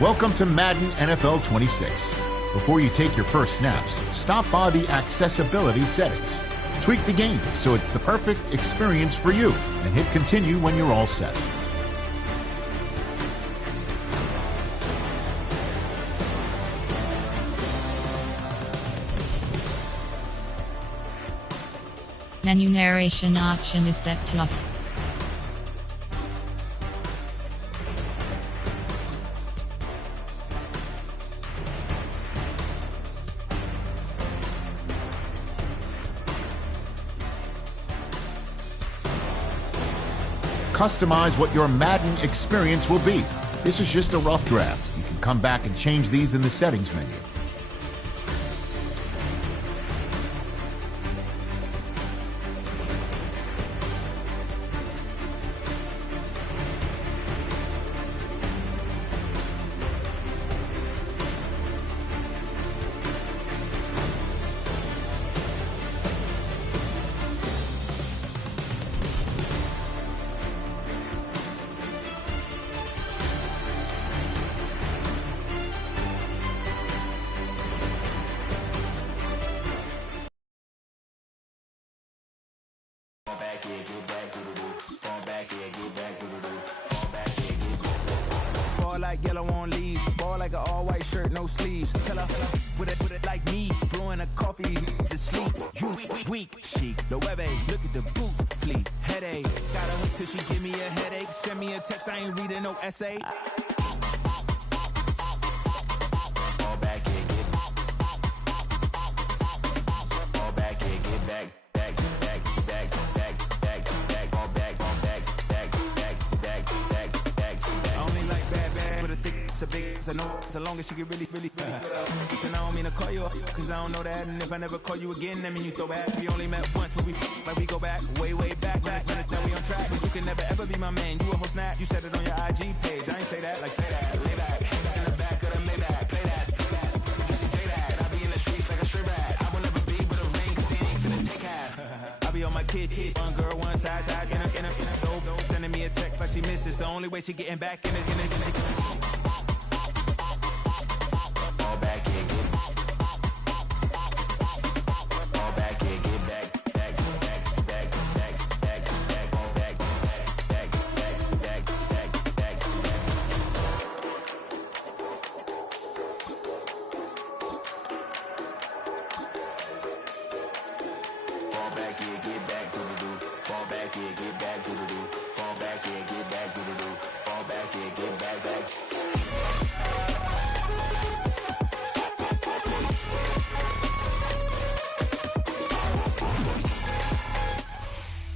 Welcome to Madden NFL 26. Before you take your first snaps, stop by the accessibility settings. Tweak the game so it's the perfect experience for you, and hit continue when you're all set. Menu narration option is set to off. Customize what your Madden experience will be. This is just a rough draft. You can come back and change these in the settings menu. Ball like yellow on leaves, ball like an all-white shirt, no sleeves. Tell her, put it like me, blowing a coffee to sleep. You weak, chic, the web look at the boots, fleet, headache. Got a hook till she give me a headache. Send me a text, I ain't reading no essay. Ball back, get ball back, get back. So big, so no, so long as she get really Listen, I don't mean to call you up, cause I don't know that. And if I never call you again, that mean you throw back. We only met once, but we go back, way back. Now we on track, but you can never ever be my man. You a whole snap, you said it on your IG page. I ain't say that, like say that, lay back. In the back of the Maybach, play that. Just say that, I be in the streets like a strip rat. I will never be with a ring, cause he ain't finna take half. I be on my kid, one girl, one side, in a dope. Sending me a text like she misses. The only way she getting back in it.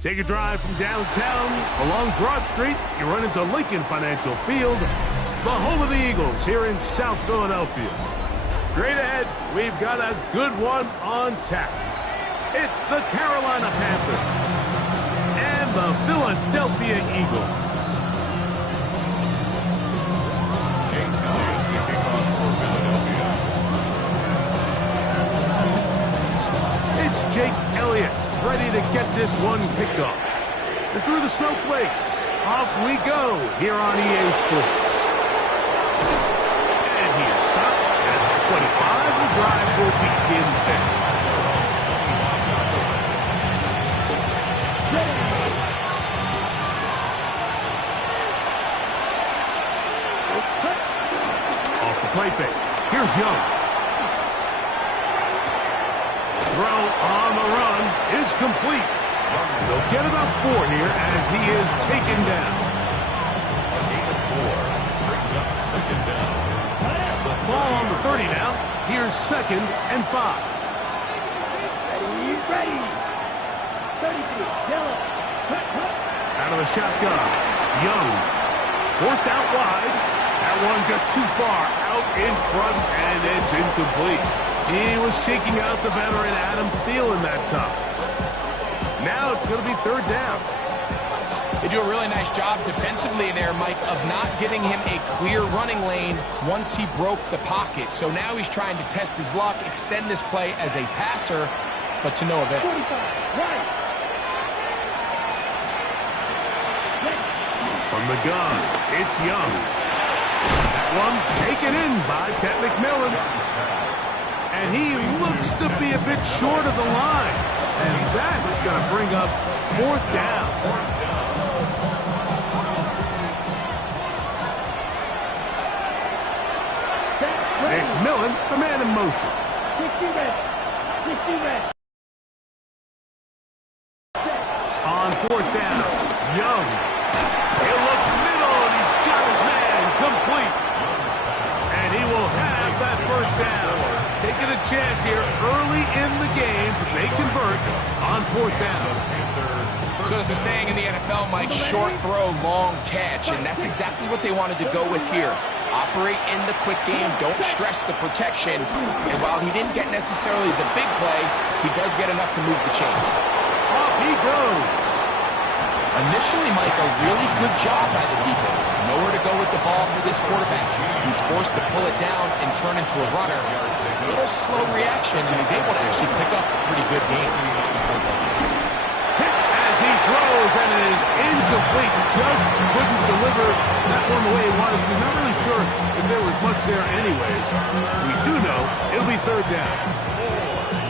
Take a drive from downtown along Broad Street. You run into Lincoln Financial Field, the home of the Eagles here in South Philadelphia. Straight ahead, we've got a good one on tap. It's the Carolina Panthers and the Philadelphia Eagles. It's Jake Elliott, ready to get this one picked up. And through the snowflakes, off we go here on EA Sports. And he is stopped at 25. The drive will begin there. Off the play fake. Here's Young. Throw on the run is complete. They'll get about 4 here as he is taken down. A gain of 4 brings up second down. The ball on the 30 now. Here's 2nd and 5. Ready. 32, yellow. Out of the shotgun. Young. Forced out wide. That one just too far out in front, and it's incomplete. He was seeking out the veteran Adam Thielen that time. Now it's going to be 3rd down. They do a really nice job defensively in there, Mike, of not getting him a clear running lane once he broke the pocket. So now he's trying to test his luck, extend this play as a passer, but to no avail. 45, right. From the gun, it's Young. That one taken in by Ted McMillan. And he looks to be a bit short of the line. And that is going to bring up 4th down. McMillan, the man in motion. 60 red. 60 red. On 4th down, Young. He'll look middle, and he's got his man complete. And he will have that 1st down. Taking a chance here early in the game. They convert on 4th down. So there's a saying in the NFL, Mike, short throw, long catch, and that's exactly what they wanted to go with here. Operate in the quick game, don't stress the protection, and while he didn't get necessarily the big play, he does get enough to move the chains. Off he goes. Initially, Mike, a really good job by the defense. Nowhere to go with the ball for this quarterback. He's forced to pull it down and turn into a runner. A little slow reaction, and he's able to actually pick up a pretty good game. Hit as he throws, and it is incomplete. Just couldn't deliver that one the way he wanted to. Not really sure if there was much there anyways. We do know it'll be 3rd down.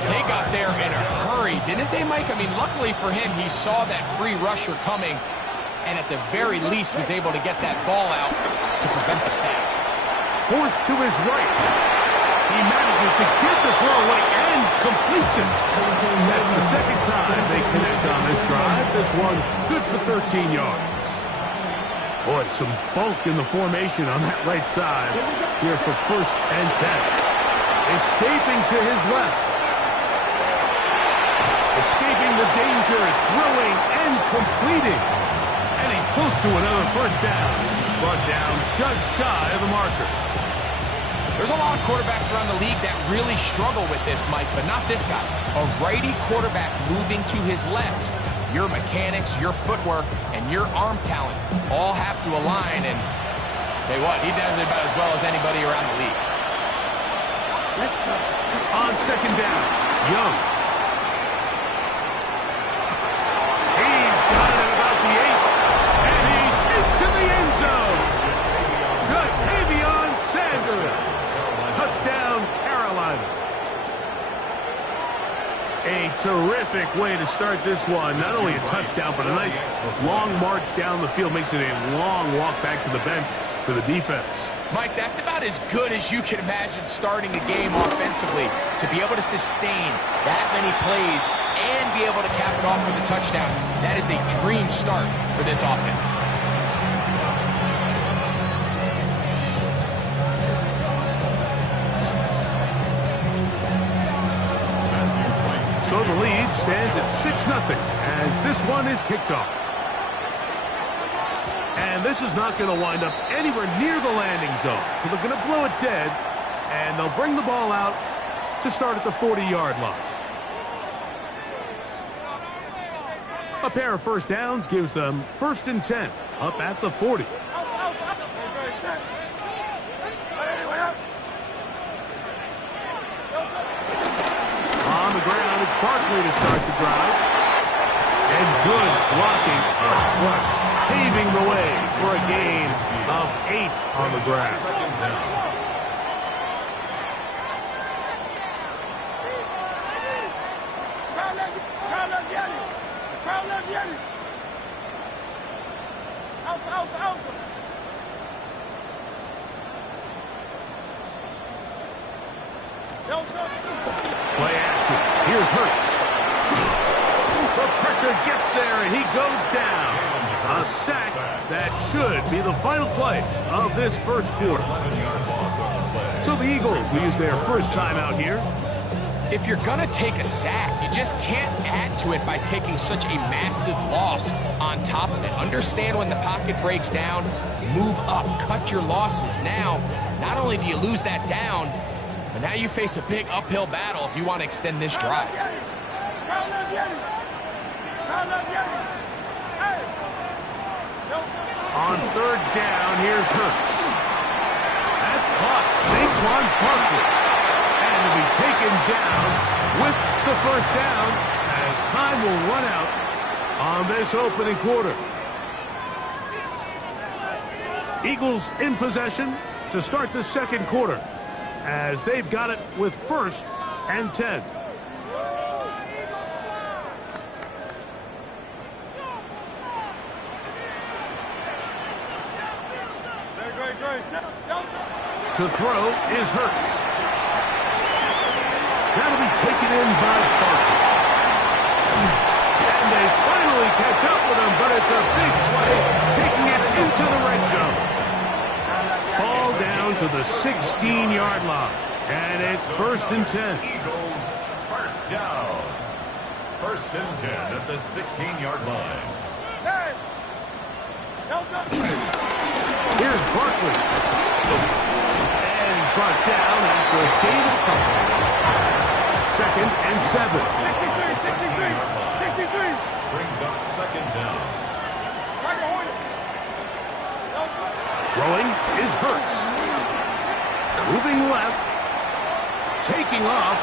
They got there in a hurry, didn't they, Mike? I mean, luckily for him, he saw that free rusher coming, and at the very least was able to get that ball out to prevent the sack. Forced to his right. He manages to get the throw away and completes it. That's the 2nd time they connect on this drive. This one good for 13 yards. Boy, some bulk in the formation on that right side here for 1st and 10. Escaping to his left. Escaping the danger, throwing and completing. And he's close to another 1st down. He's brought down just shy of the marker. There's a lot of quarterbacks around the league that really struggle with this, Mike, but not this guy. A righty quarterback moving to his left. Your mechanics, your footwork, and your arm talent all have to align, and tell you what, he does it about as well as anybody around the league. Let's go. On 2nd down, Young. He's got it at about the 8, and he's into the end zone. Ja'Tavion Sanders. Touchdown, Carolina. A terrific way to start this one. Not only a touchdown, but a nice long march down the field. Makes it a long walk back to the bench for the defense. Mike, that's about as good as you can imagine starting a game offensively. To be able to sustain that many plays and be able to cap it off with a touchdown, that is a dream start for this offense. So the lead stands at 6-0 as this one is kicked off. And this is not going to wind up anywhere near the landing zone. So they're going to blow it dead, and they'll bring the ball out to start at the 40-yard line. A pair of 1st downs gives them 1st and 10 up at the 40. On the ground, it's Barkley to start the drive. And good blocking up front, paving the way for a gain of 8 on the ground. Play action. Here's Hurts. The pressure gets there, and he goes down. A sack that should be the final play of this 1st quarter. So the Eagles will use their 1st timeout here. If you're going to take a sack, you just can't add to it by taking such a massive loss on top of it. Understand when the pocket breaks down, move up, cut your losses. Now, not only do you lose that down, but now you face a big uphill battle if you want to extend this drive. On 3rd down, here's Hurts. That's caught. Saquon Barkley. And will be taken down with the 1st down as time will run out on this opening quarter. Eagles in possession to start the second quarter, as they've got it with 1st and 10. To throw is Hurts. That'll be taken in by Barkley. And they finally catch up with him, but it's a big play, taking it into the red zone. Ball down to the 16-yard line, and it's 1st and 10. Eagles, first down. 1st and 10 at the 16-yard line. Here's Barkley. And he's brought down after a gain of couple. 2nd and 7. 63. Brings up 2nd down. Throwing is Hurts. Moving left. Taking off.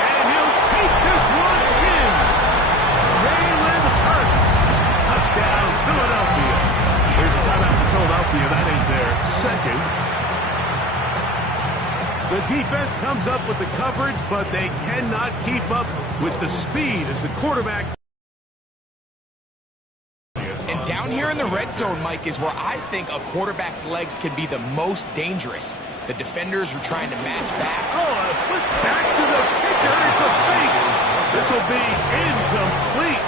And he'll take this one in. Jalen Hurts. Touchdown, Philadelphia. Here's a timeout for Philadelphia. That is their 2nd. The defense comes up with the coverage, but they cannot keep up with the speed as the quarterback. And down here in the red zone, Mike, is where I think a quarterback's legs can be the most dangerous. The defenders are trying to match backs. Oh, a flip back to the kicker. It's a fake. This will be incomplete.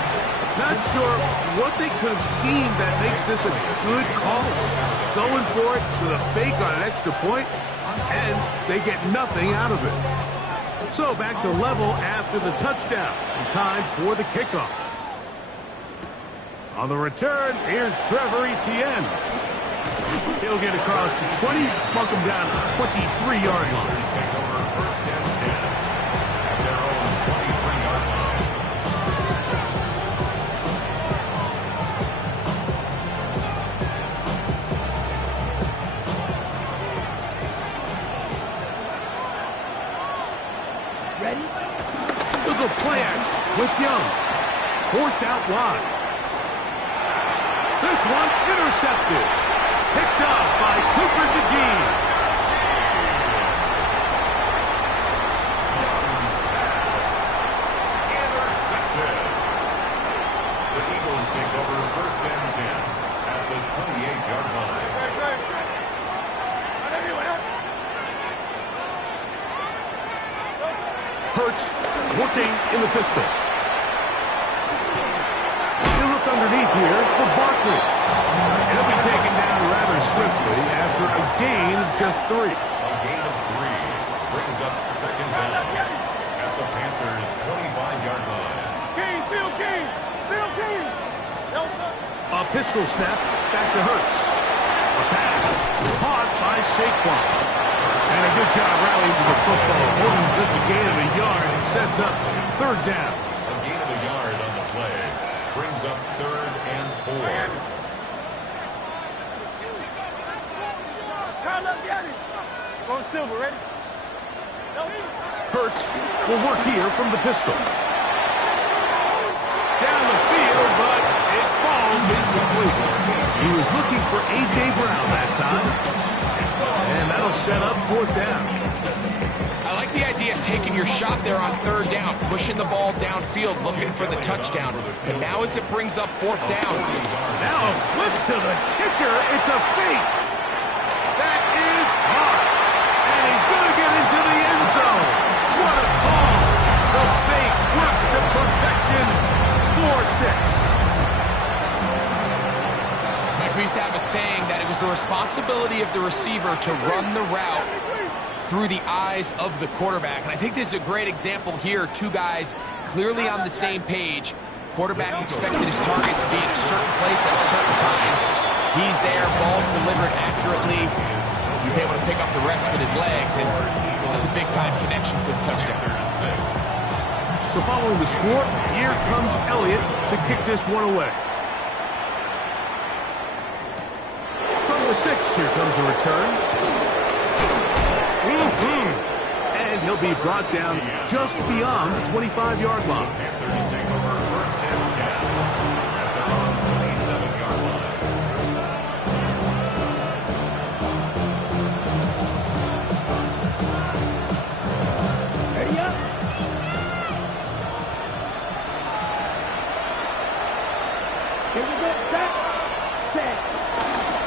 Not sure what they could have seen that makes this a good call. Going for it with a fake on an extra point, and they get nothing out of it. So back to level after the touchdown. Time for the kickoff. On the return, here's Trevor Etienne. He'll get across the 20, mark him down to the 23-yard line. He's taking over 1st and 10 at their own 23-yard line. Ready? Look at play action with Young. Forced out wide. This one intercepted. Picked up by Cooper DeJean. Young's pass. Intercepted. The Eagles take over 1st and 10 at the 28-yard line. Hurts working in the pistol. He'll look underneath here for Barkley. He'll be taken down rather swiftly after a gain of just 3. A gain of 3 brings up 2nd down at the Panthers' 25-yard line. A pistol snap back to Hurts. A pass caught by Saquon. And a good job rallying to the football. More than just a gain of a yard. It sets up 3rd down. A gain of a yard on the play brings up 3rd and 4. Going silver, ready? Hurts will work here from the pistol. Down the field, but it falls incomplete. He was looking for A.J. Brown that time. And that'll set up 4th down. I like the idea of taking your shot there on 3rd down, pushing the ball downfield, looking for the touchdown. But now as it brings up 4th down. Now a flip to the kicker. It's a fake. That is hard. And he's going to get into the end zone. What a call. The fake works to perfection. 4-6. We used to have a saying that it was the responsibility of the receiver to run the route through the eyes of the quarterback. And I think this is a great example here. 2 guys clearly on the same page. Quarterback expected his target to be in a certain place at a certain time. He's there, ball's delivered accurately. He's able to pick up the rest with his legs, and that's a big-time connection for the touchdown. So following the score, here comes Elliott to kick this one away. From the 6, here comes a return. And he'll be brought down just beyond the 25-yard line. Panthers take over 1st and 10 at their own 27-yard line.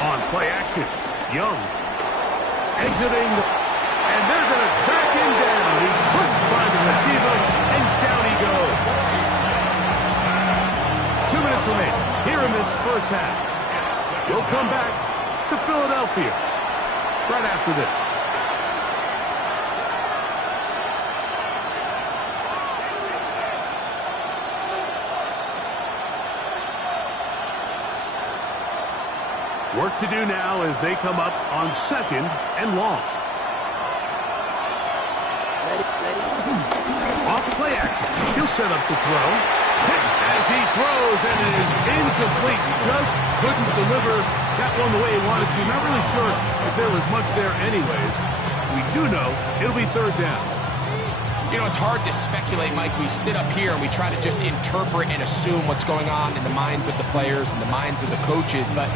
On play action, Young exiting, and they're going to track him down. He couldn't find the receiver, and down he goes. 2 minutes remaining here in this first half. We'll come back to Philadelphia right after this. Work to do now as they come up on 2nd and long. Off play action. He'll set up to throw. Hit as he throws, and it is incomplete. Just couldn't deliver that one the way he wanted to. Not really sure if there was much there anyways. We do know it'll be 3rd down. You know, it's hard to speculate, Mike. We sit up here and we try to just interpret and assume what's going on in the minds of the players and the minds of the coaches, but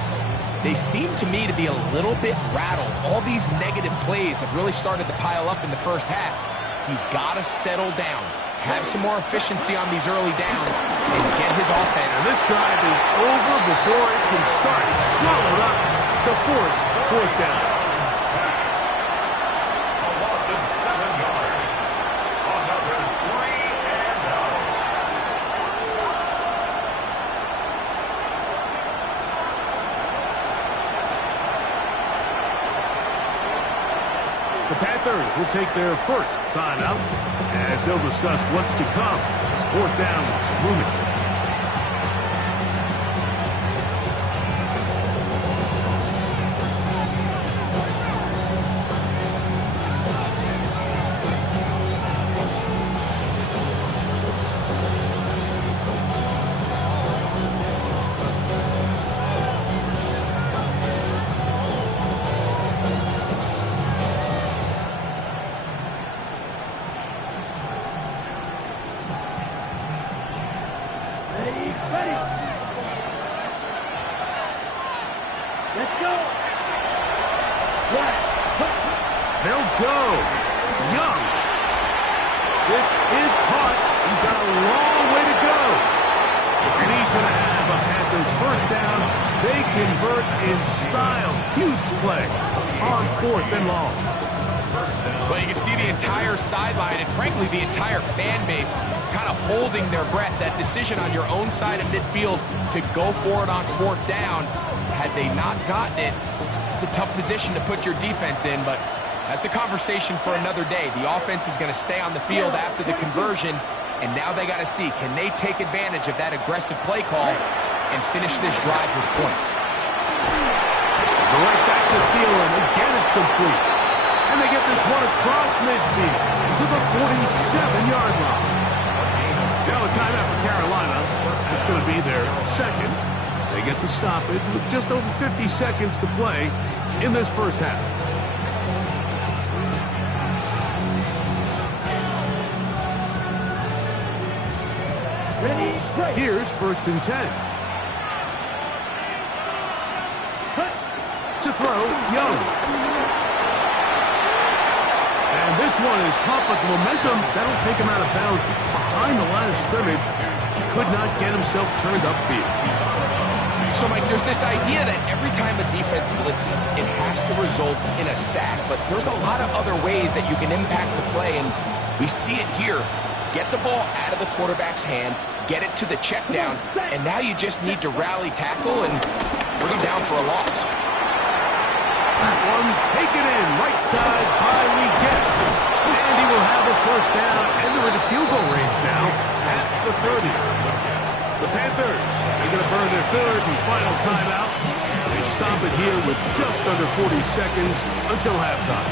they seem to me to be a little bit rattled. All these negative plays have really started to pile up in the first half. He's got to settle down, have some more efficiency on these early downs, and get his offense. And this drive is over before it can start. It's swallowed up to force 4th down. A loss of 7 yards. Another 3 and out. The Panthers will take their first timeout as they'll discuss what's to come as 4th down is looming. They'll go. Young. This is caught. He's got a long way to go. And he's going to have a Panthers first down. They convert in style. Huge play on 4th and long. Well, you can see the entire sideline and, frankly, the entire fan base kind of holding their breath. That decision on your own side of midfield to go for it on 4th down, had they not gotten it, it's a tough position to put your defense in, but that's a conversation for another day. The offense is going to stay on the field after the conversion, and now they got to see, can they take advantage of that aggressive play call and finish this drive with points? Go right back to the field, and again it's complete. And they get this one across midfield to the 47-yard line. Now a timeout for Carolina. That's going to be their 2nd. They get the stoppage with just over 50 seconds to play in this first half. Here's 1st and 10. To throw, Young. And this one is caught, but the momentum, that'll take him out of bounds behind the line of scrimmage. He could not get himself turned upfield. So, Mike, there's this idea that every time a defense blitzes, it has to result in a sack. But there's a lot of other ways that you can impact the play, and we see it here. Get the ball out of the quarterback's hand, get it to the check down, and now you just need to rally tackle and bring him down for a loss. One taken in, right side by Leggett. And he will have a first down, and they're into field goal range now at the 30. The Panthers, they're going to burn their 3rd and final timeout. They stop it here with just under 40 seconds until halftime.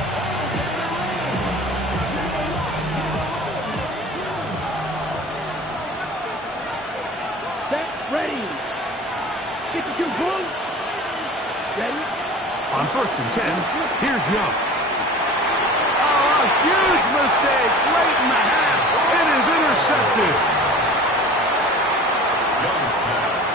Set, ready. Get the 2 points. Ready. On 1st and 10, here's Young. Oh, a huge mistake late in the half. It is intercepted. Young's pass.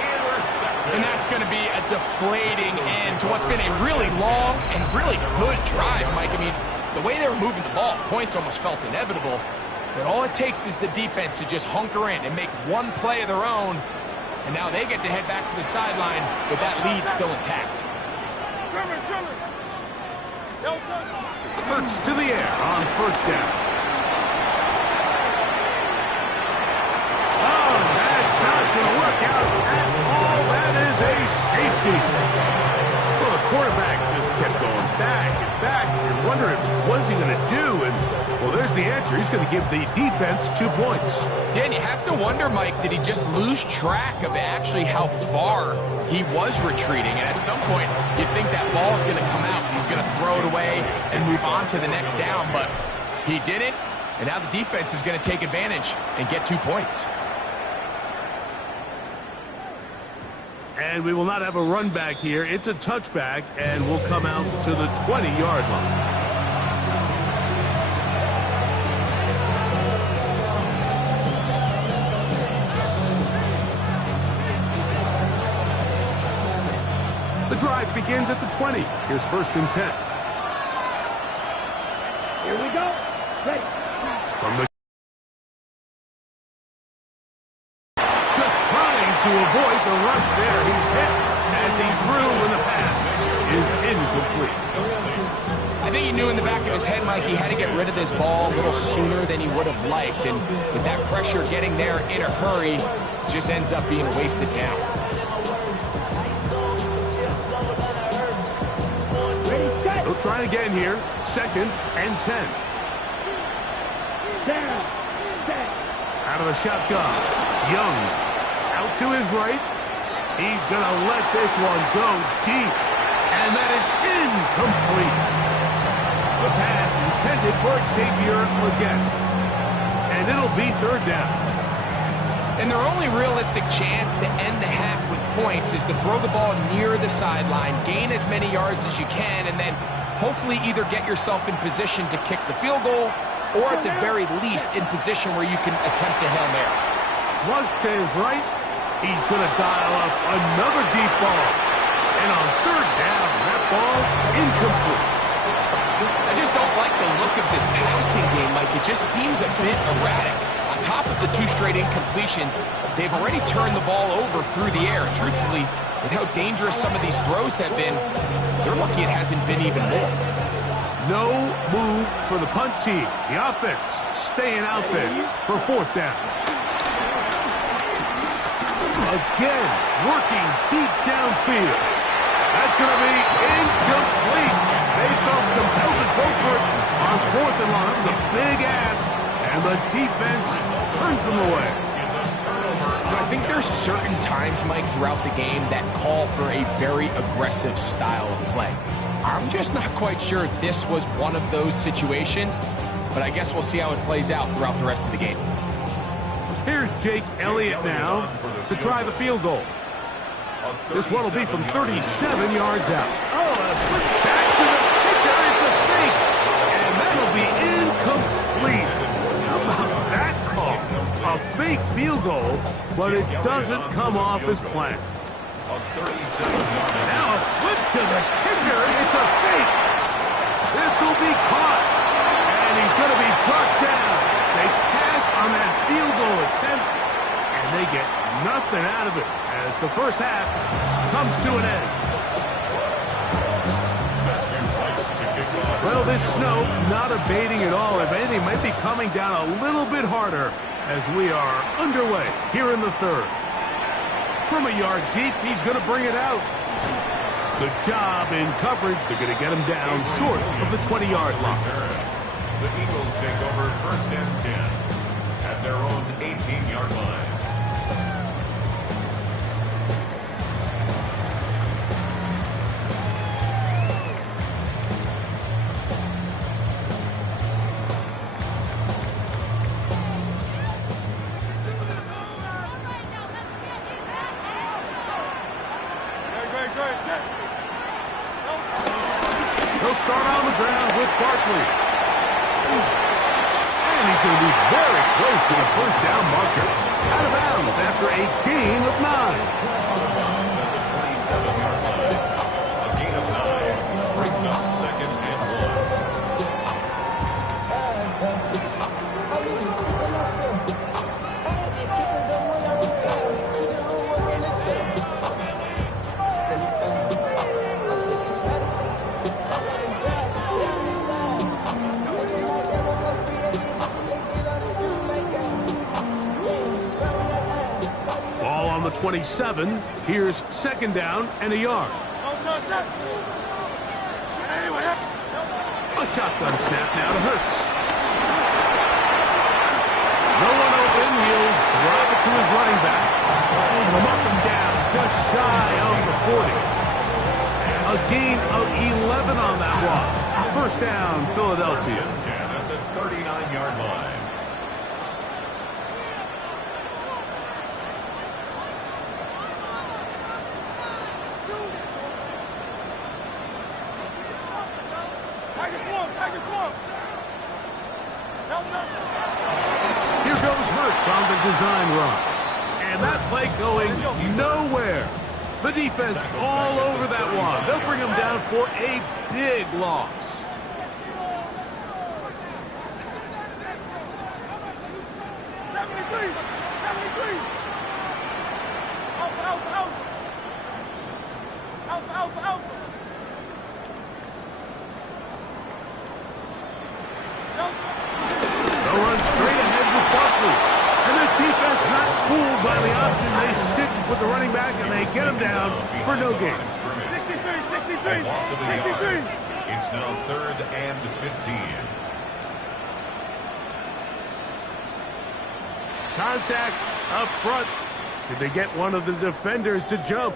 Intercepted. And that's going to be a deflating end to what's been a really long and really good drive, Mike. I mean, the way they were moving the ball, points almost felt inevitable. But all it takes is the defense to just hunker in and make one play of their own, And now they get to head back to the sideline with that lead still intact. Hurts to the air on first down. Oh, that's not going to work out at all. That is a safety. So the quarterback just kept going back and back. You're wondering, what's he going to do? And, well, there's the answer. He's going to give the defense 2 points. Yeah, and you have to wonder, Mike, did he just lose track of actually how far he was retreating? And at some point, you think that ball's going to come out. He's going to throw it away and move on to the next down, but he didn't. And now the defense is going to take advantage and get 2 points. And we will not have a run back here. It's a touchback, and we'll come out to the 20-yard line. The drive begins at the 20. Here's 1st and 10. Here we go. Ready. From the just trying to avoid the rush there. He's hit as he threw when the pass is incomplete. I think he knew in the back of his head, Mike, he had to get rid of this ball a little sooner than he would have liked. And with that pressure getting there in a hurry, it just ends up being a wasted down. He'll try again here. 2nd and 10. Down. Set. Out of the shotgun. Young out to his right. He's going to let this one go deep. And that is incomplete. The pass intended for Xavier Legette. And it'll be 3rd down. And their only realistic chance to end the half with points is to throw the ball near the sideline, gain as many yards as you can, and then hopefully either get yourself in position to kick the field goal or at the very least in position where you can attempt a Hail Mary. Flush to his right. He's going to dial up another deep ball. And on 3rd down, that ball incomplete. I just don't like the look of this passing game, Mike. It just seems a bit erratic. On top of the 2 straight incompletions, they've already turned the ball over through the air. Truthfully, with how dangerous some of these throws have been, they're lucky it hasn't been even more. No move for the punt team. The offense staying out there for 4th down. Again, working deep downfield. That's going to be incomplete. They felt compelled to go for it on 4th and long. That was a big ask, and the defense turns them away. I think there's certain times, Mike, throughout the game that call for a very aggressive style of play. I'm just not quite sure this was one of those situations, but I guess we'll see how it plays out throughout the rest of the game. Here's Jake Elliott now to try the field goal. This one will be from 37 yards out. Oh, a flip back to the kicker. It's a fake. And that'll be incomplete. How about that call? A fake field goal, but it doesn't come off as planned. Now a flip to the kicker. It's a fake. This will be caught. And he's going to be brought down. They pass on that field goal attempt, and they get nothing out of it as the first half comes to an end. Well, this snow not abating at all. If anything, might be coming down a little bit harder as we are underway here in the 3rd. From a yard deep, he's going to bring it out. Good job in coverage. They're going to get him down short of the 20-yard line. The Eagles take over 1st and 10 at their own 18-yard line. He'll start on the ground with Barkley. And he's going to be very close to the 1st down marker. Out of bounds after a gain of 9. At the 27-yard line, a gain of 9 brings up 2nd and 1. 27. Here's second down and a yard. A shotgun snap now to Hurts. No one open. He'll drive it to his running back. Up and down, just shy of the 40. A gain of 11 on that one. First down, Philadelphia. 10 at the 39-yard line. Here goes Hurts on the design run. And that play going nowhere. The defense all over that one. They'll bring him down for a big loss. They'll run straight ahead with Barkley. And this defense not fooled by the option. They stick with the running back and they get him down for no gain. 63. Loss of a yard. It's now 3rd and 15. Contact up front. Did they get one of the defenders to jump?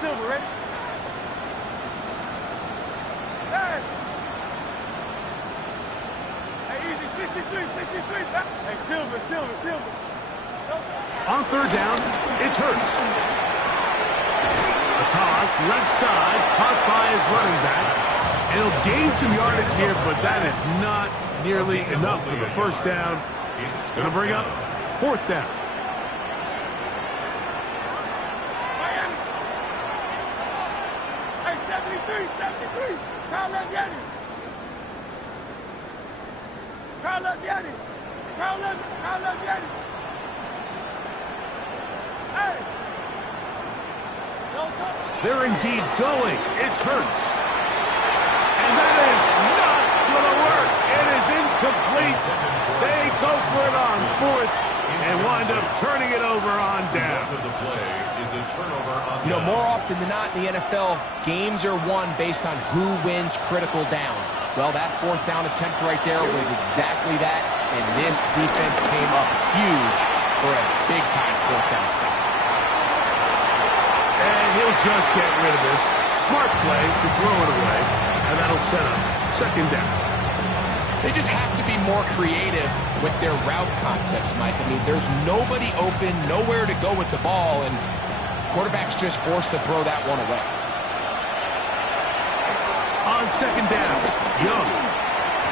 Silver, ready? Hey! Hey, easy, 63. Hey, Silver. On third down, it's Hurts. A toss, left side, caught by his running back. He'll gain some yardage here, but that is not nearly enough for the first down. It's going to bring up fourth down. Hey, 73. Kyle Leviani. Hey! They're indeed going. It's Hurts. And that is not going to work. It is incomplete. They go for it on fourth and wind up turning it over on down. The play is a turnover on You know, down. more often than not in the NFL, games are won based on who wins critical downs. Well, that fourth down attempt right there was exactly that, and this defense came up huge for a big-time fourth down stop. And he'll just get rid of this. Smart play to throw it away, and that'll set up second down. They just have to be more creative with their route concepts, Mike. I mean, there's nobody open, nowhere to go with the ball, and quarterback's just forced to throw that one away. On second down, Young.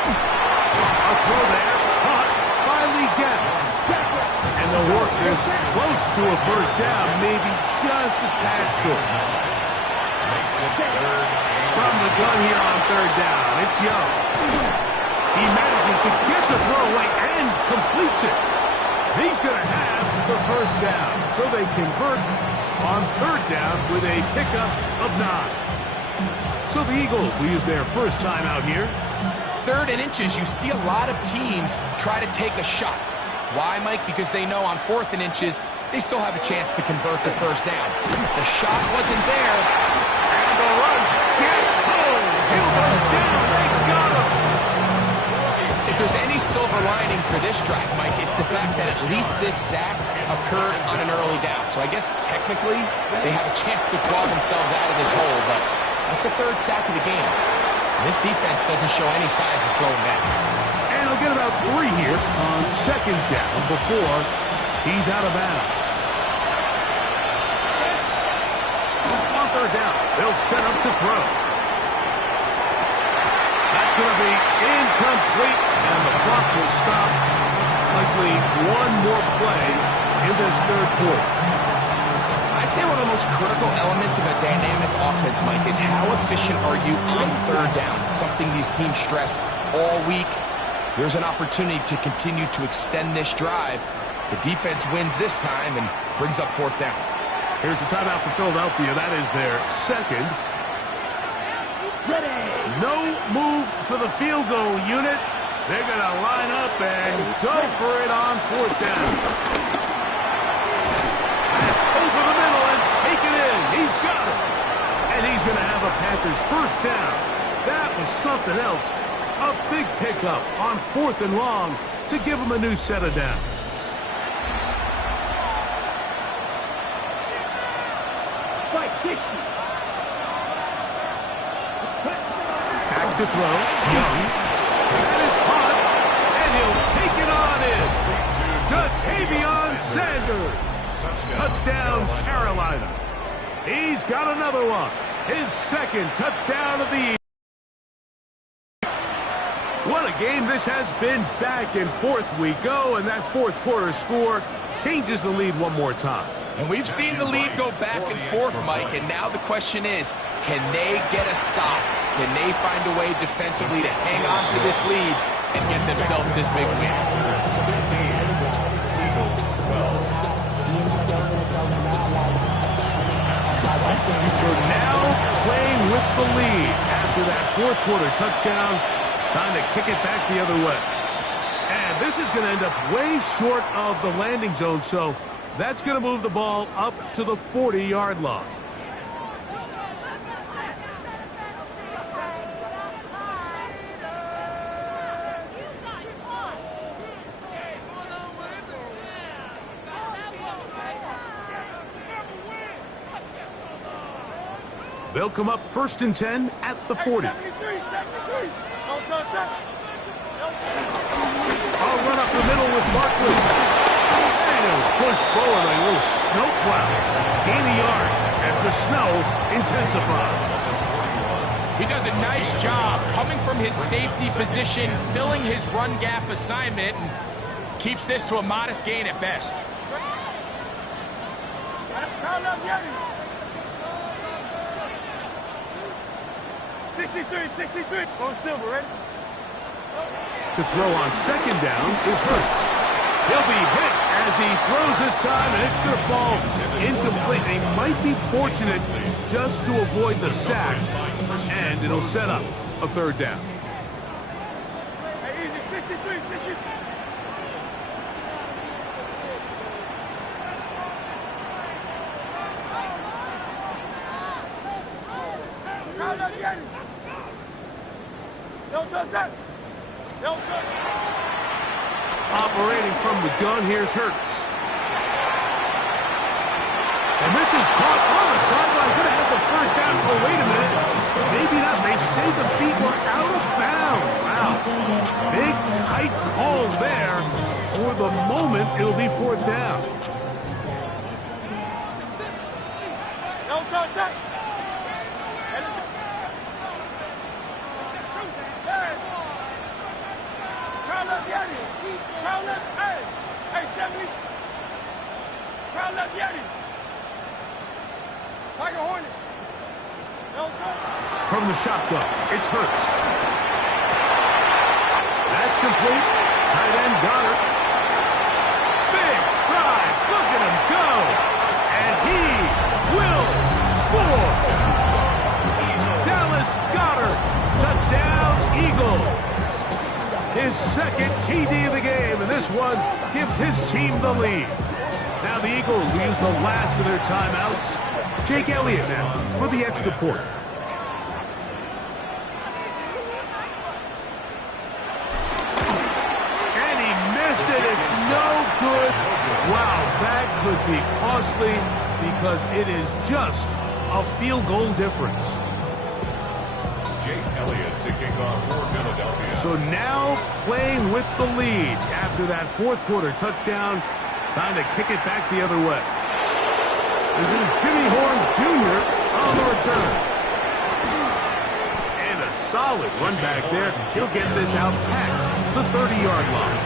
A throw there, caught by Legette. And they'll work this close to a first down, maybe just a tad short. From the gun here on third down, it's Young. He manages to get the throw away and completes it. He's going to have the first down, so they convert on third down with a pickup of 9. So the Eagles will use their first time out here. 3rd and inches, you see a lot of teams try to take a shot. Why, Mike? Because they know on 4th and inches, they still have a chance to convert the first down. The shot wasn't there. And the rush gets home. He'll go down. They got him. If there's any silver lining for this drive, Mike, it's the fact that at least this sack occurred on an early down. So I guess technically they have a chance to claw themselves out of this hole, but that's the 3rd sack of the game. This defense doesn't show any signs of slowing down. And he'll get about 3 here on second down before he's out of bounds. On third down, they'll set up to throw. That's going to be incomplete, and the clock will stop. Likely one more play in this third quarter. I say one of the most critical elements of a dynamic offense, Mike, is how efficient are you on third down? It's something these teams stress all week. There's an opportunity to continue to extend this drive. The defense wins this time and brings up fourth down. Here's a timeout for Philadelphia. That is their second. No move for the field goal unit. They're going to line up and go for it on fourth down. Over the middle and take it in. He's got it. And he's going to have a Panthers first down. That was something else. A big pickup on 4th and long to give him a new set of downs. Back to throw. Young. That is caught. And he'll take it on in. Jatavion Sanders. Touchdown, Carolina. He's got another one. His second touchdown of the year. What a game this has been. Back and forth we go, and that fourth quarter score changes the lead one more time. And we've seen the lead go back and forth, Mike, and now the question is, can they get a stop? Can they find a way defensively to hang on to this lead and get themselves this big win? So now playing with the lead after that fourth quarter touchdown, time to kick it back the other way. And this is going to end up way short of the landing zone, so that's going to move the ball up to the 40-yard line. They'll come up 1st and 10 at the 40. I'll run up the middle with Barkley. And he'll push forward like a little snowplow. Gain a yard as the snow intensifies. He does a nice job coming from his safety position, filling his run gap assignment, and keeps this to a modest gain at best. 63. Go Silver, ready? To throw on 2nd down is Hurts. He'll be hit as he throws this time, and it's going to fall incomplete. He might be fortunate just to avoid the sack, and it'll set up a 3rd down. Hey, easy, 63. Operating from the gun, here's Hurts. And this is caught on the sideline. Going to have the first down. Oh, wait a minute. Maybe not. They say the feet were out of bounds. Wow. Big, tight call there. For the moment, it'll be 4th down. Don't touch that. Hey, 70. Crowd left Yeti. Tiger Hornet. From the shotgun, it's Hurts. That's complete. Tight end Goddard. Big stride. Look at him go. And he will score. Dallas Goddard. Touchdown, Eagles. His second TD of the game, and this one gives his team the lead. Now the Eagles will use the last of their timeouts. Jake Elliott now for the extra point. And he missed it. It's no good. Wow, that could be costly because it is just a field goal difference. Jake Elliott to kick off for Philadelphia. So now playing with the lead after that fourth quarter touchdown. Time to kick it back the other way. This is Jimmy Horn Jr. on the return. And a solid run back there. He'll get this out past the 30-yard line.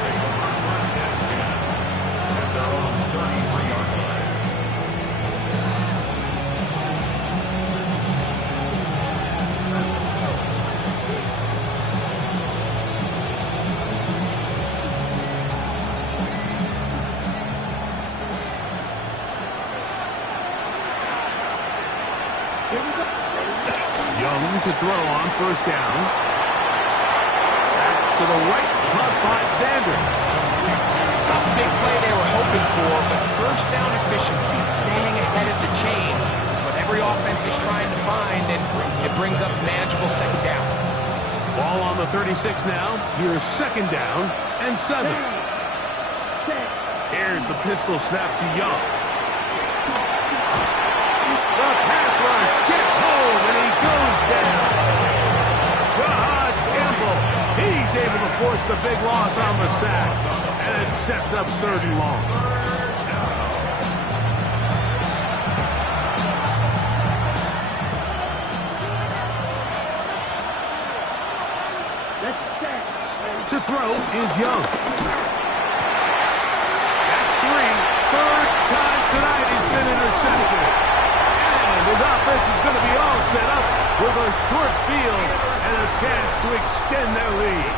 Young to throw on first down. Back to the right, crossed by Sanders. It's not the big play they were hoping for, but first down efficiency, staying ahead of the chains, is what every offense is trying to find, and it brings up manageable second down. Ball on the 36 now. Here's second down and 7. Here's the pistol snap to Young. The pass rush gets home, and he goes down. Rod Campbell, he's able to force the big loss on the sack, and it sets up 3rd and long. To throw is Young. That's 3. 3rd time tonight he's been intercepted. And his offense is going to be all set up with a short field and a chance to extend their lead.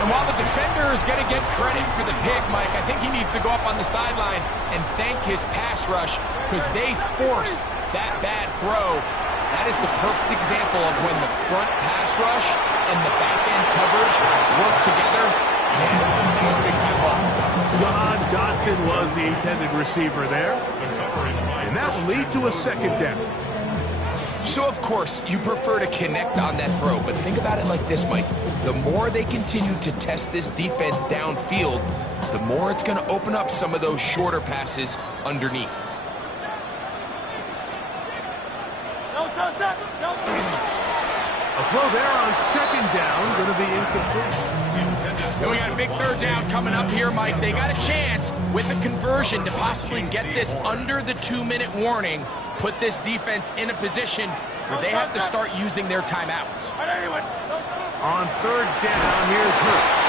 And while the defender is going to get credit for the pick, Mike, I think he needs to go up on the sideline and thank his pass rush because they forced that bad throw. That is the perfect example of when the front pass rush and the back-end coverage work together. Man, that was big time ball. John Dotson was the intended receiver there. And that will lead to a second down. So, of course, you prefer to connect on that throw, but think about it like this, Mike. The more they continue to test this defense downfield, the more it's going to open up some of those shorter passes underneath. A throw there on second down, going to be incomplete. And we got a big 3rd down coming up here, Mike. They got a chance with a conversion to possibly get this under the 2-minute warning, put this defense in a position where they have to start using their timeouts. On 3rd down, here's Hurts.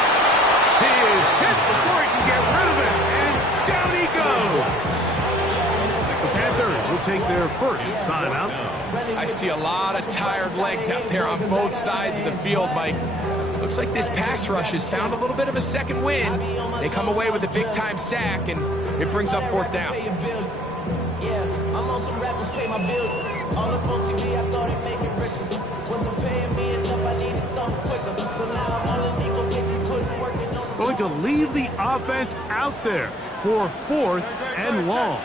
He is hit before he can get rid of it, and down he goes. The Panthers will take their first timeout. I see a lot of tired legs out there on both sides of the field, Mike. Looks like this pass rush has found a little bit of a second wind. They come away with a big-time sack, and it brings up 4th down. I'm on some rappers pay my bills. All up on TV, I thought it'd make it richer. Wasn't paying me enough, I needed something quicker. So now I'm on the legal case, we putting working on the... Going to leave the offense out there for 4th and long.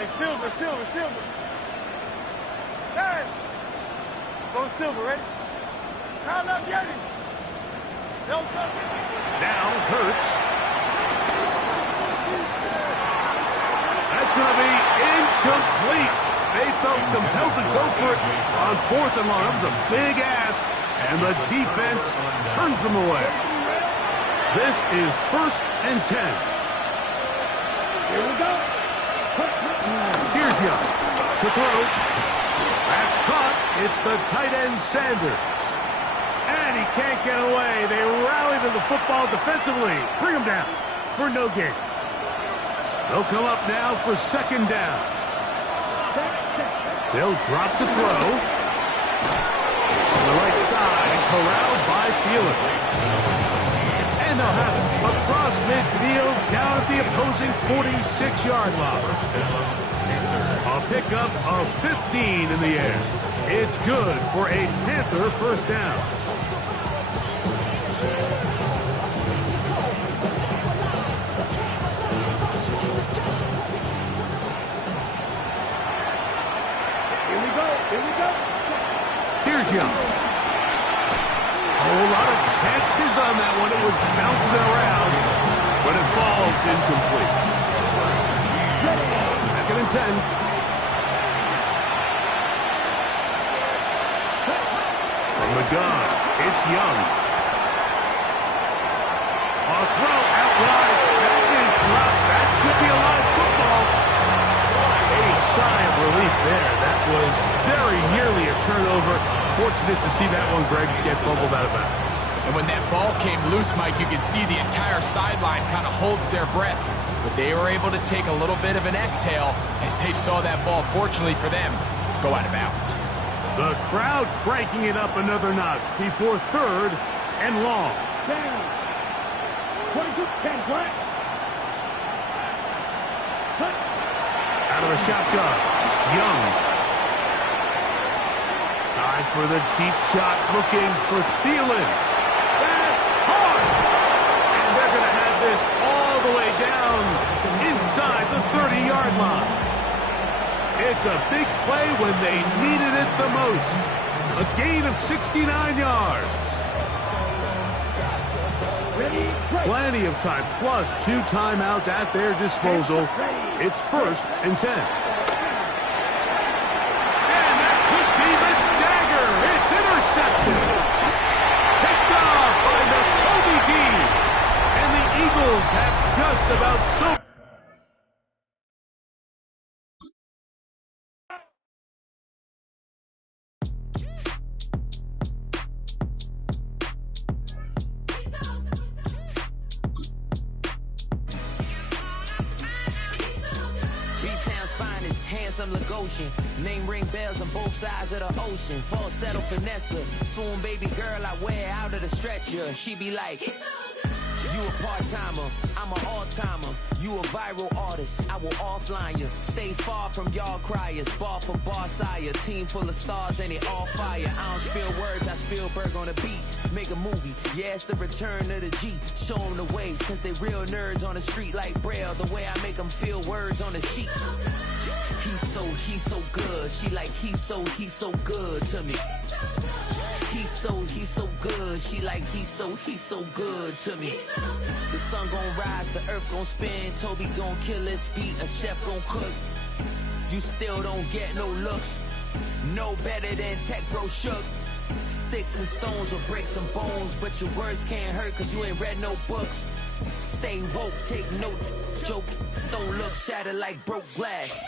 Hey, Silver. Hey! Go Silver, ready? Kyle up, Yeti. Don't touch it. Now Hurts. That's going to be incomplete. They felt compelled to go for it on 4th and long. That was a big ask, and the defense turns them away. This is 1st and 10. Here we go. Here's Young to throw. That's caught. It's the tight end Sanders. And he can't get away. They rally to the football defensively. Bring him down for no gain. They'll come up now for second down. They'll drop to throw. To the right side, corralled by Thielen. And they'll have it across midfield, down at the opposing 46-yard line. A pickup of 15 in the air. It's good for a Panther first down. Here we go. Here's Young. A whole lot of chances on that one. It was bouncing around, but it falls incomplete. 2nd and 10. From the gun, it's Young. A throw out wide. That is dropped. That could be a live football. A sigh of relief there. That was very nearly a turnover. Fortunate to see that one, Greg, get fumbled out of bounds. And when that ball came loose, Mike, you could see the entire sideline kind of holds their breath. But they were able to take a little bit of an exhale as they saw that ball, fortunately for them, go out of bounds. The crowd cranking it up another notch before 3rd and long. Down. 22, 10, black. Cut. Out of the shotgun. Young. Time for the deep shot, looking for Thielen. That's hard! And they're going to have this all the way down inside the 30-yard line. It's a big play when they needed it the most. A gain of 69 yards. Plenty of time, plus 2 timeouts at their disposal. It's 1st and 10. And that could be the dagger. It's intercepted. Picked off by the Kobe team. And the Eagles have just about so. Handsome Lagosian, name ring bells on both sides of the ocean. Falsetto finesse, swoon baby girl I wear out of the stretcher. She be like, you a part-timer, I'm an all-timer. You a viral artist, I will offline you. Stay far from y'all criers, bar for bar sire. Team full of stars and it all fire. I don't spill words, I Spielberg on a beat. Make a movie, yeah, it's the return of the G. Show them the way, cause they real nerds on the street like Braille. The way I make them feel words on the sheet. He's so good. She like, he's so good to me. He's so good. She like, he's so good to me. The sun gon' rise, the earth gon' spin. Toby gon' kill this beat, a chef gon' cook. You still don't get no looks. No better than Tech Bro Shook. Sticks and stones will break some bones, but your words can't hurt cause you ain't read no books. Stay woke, take notes, joke. Don't look shattered like broke glass.